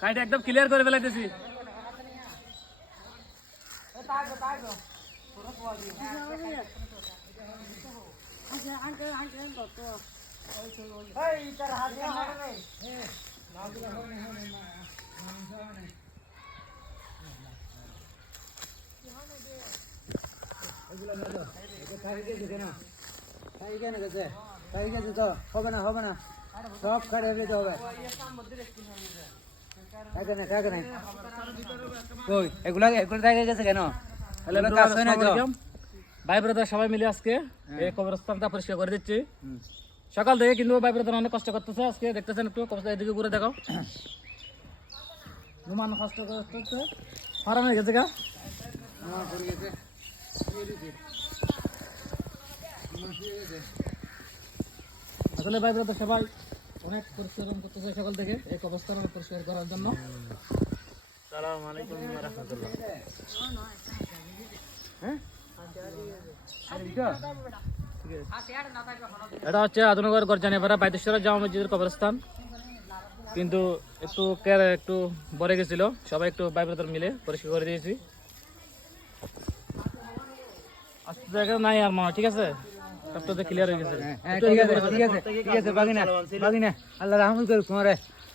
কাইটা একদম ক্লিয়ার করে ফেলাইতেছি। হবে না হবে না, সব খাড়ে দিতে হবে। ভাই ব্রাদার সবাই মিলে আজকে এই কবরস্থানটা পরিষ্কার করে দিচ্ছি। সকাল থেকে কিন্তু ভাই ব্রাদার অনেক কষ্ট করতেছে। আজকে দেখতেছেন একটু কবরস্থান এদিকে ঘুরে দেখাও, নুমান কষ্ট করতেছে, হারাম হয়ে গেছে গা। আসলে ভাই ব্রাদার সবাই অনেক পরিশ্রম করতেছে সকাল থেকে এই কবরস্থান পরিষ্কার করার জন্য। আসসালামু আলাইকুম ওয়া রাহমাতুল্লাহ। হ্যাঁ, এটা হচ্ছে আধুনগর গরজানিপাড়া বাইতেশ্বর জামা মসজিদের কবরস্থান। কিন্তু একটু বড়ে গেছিল, সবাই একটু ভাই ব্রাদার মিলে পরিষ্কার করে দিয়েছি। আস্তে জায়গা নাই আর মা, ঠিক আছে, সবটা ক্লিয়ার হয়ে গেছে। ঠিক আছে, বাগিনা আল্লাহ রহমত করুক তোমারে।